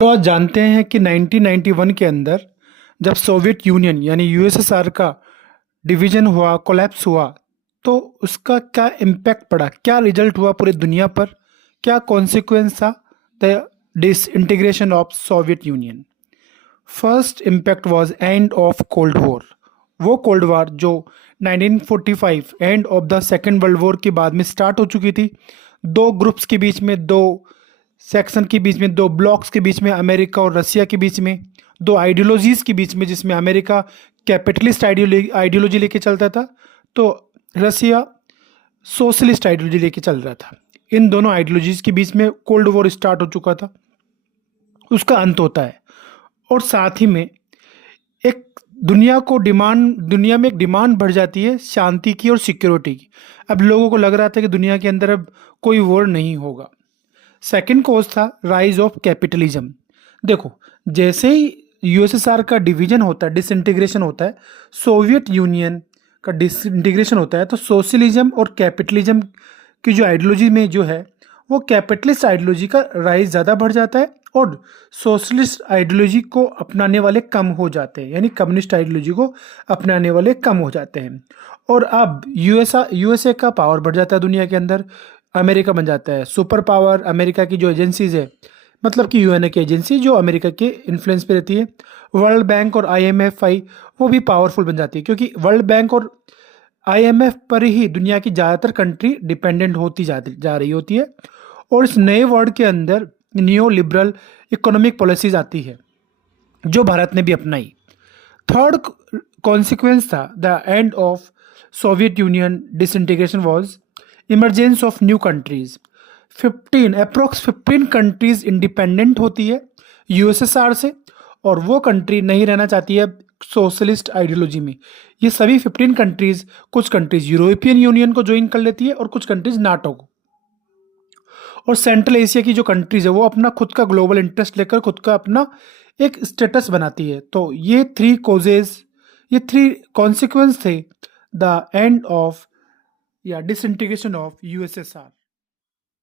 तो आज जानते हैं कि 1991 के अंदर जब सोवियत यूनियन यानी यूएसएसआर का डिवीजन हुआ, कोलैप्स हुआ, तो उसका क्या इम्पैक्ट पड़ा, क्या रिजल्ट हुआ पूरी दुनिया पर, क्या कॉन्सिक्वेंस था the disintegration of Soviet union. First impact was end of cold war. वो कोल्ड वॉर जो 1945 end of the second world war के बाद में स्टार्ट हो चुकी थी, दो ग्रुप्स के बीच में, दो सेक्शन के बीच में, दो ब्लॉक्स के बीच में, अमेरिका और रसिया के बीच में, दो आइडियोलॉजीज के बीच में, जिसमें अमेरिका कैपिटलिस्ट आइडियोलॉजी लेके चलता था, तो रसिया सोशलिस्ट आइडियोलॉजी लेके चल रहा था। इन दोनों आइडियोलॉजीज के बीच में कोल्ड वॉर स्टार्ट हो चुका था, उसका अंत होता है। और साथ ही में एक दुनिया में एक डिमांड बढ़ जाती है शांति की और सिक्योरिटी की। अब लोगों को लग रहा था कि दुनिया के अंदर अब कोई वॉर नहीं होगा। सेकंड कॉज था राइज ऑफ कैपिटलिज्म। देखो, जैसे ही यूएसएसआर का डिवीजन होता है, डिसइंटीग्रेशन होता है, सोवियत यूनियन का डिसइंटीग्रेशन होता है, तो सोशलिज्म और कैपिटलिज्म की जो आइडियोलॉजी में जो है वो कैपिटलिस्ट आइडियोलॉजी का राइज ज़्यादा बढ़ जाता है और सोशलिस्ट आइडियोलॉजी को अपनाने वाले कम हो जाते हैं, यानी कम्युनिस्ट आइडियोलॉजी को अपनाने वाले कम हो जाते हैं। और अब यूएसए का पावर बढ़ जाता है दुनिया के अंदर, अमेरिका बन जाता है सुपर पावर। अमेरिका की जो एजेंसीज है, मतलब कि यूएनए की एजेंसी जो अमेरिका के इन्फ्लुएंस पे रहती है, वर्ल्ड बैंक और आईएमएफ वो भी पावरफुल बन जाती है, क्योंकि वर्ल्ड बैंक और आईएमएफ पर ही दुनिया की ज़्यादातर कंट्री डिपेंडेंट होती जा रही होती है। और इस नए वर्ल्ड के अंदर न्यू लिबरल इकोनॉमिक पॉलिसीज आती है, जो भारत ने भी अपनाई। थर्ड कॉन्सिक्वेंस था the end of Soviet union disintegration was emergence of new countries. 15 countries independent होती है यूएसएसआर से, और वो कंट्री नहीं रहना चाहती है सोशलिस्ट आइडियोलॉजी में। ये सभी 15 कंट्रीज, कुछ कंट्रीज यूरोपियन यूनियन को ज्वाइन कर लेती है और कुछ कंट्रीज नाटो को। और सेंट्रल एशिया की जो कंट्रीज है वो अपना खुद का ग्लोबल इंटरेस्ट लेकर खुद का अपना एक स्टेटस बनाती है। तो ये थ्री कॉन्सिक्वेंस थे द एंड ऑफ या डिसइंटीग्रेशन ऑफ यूएसएसआर।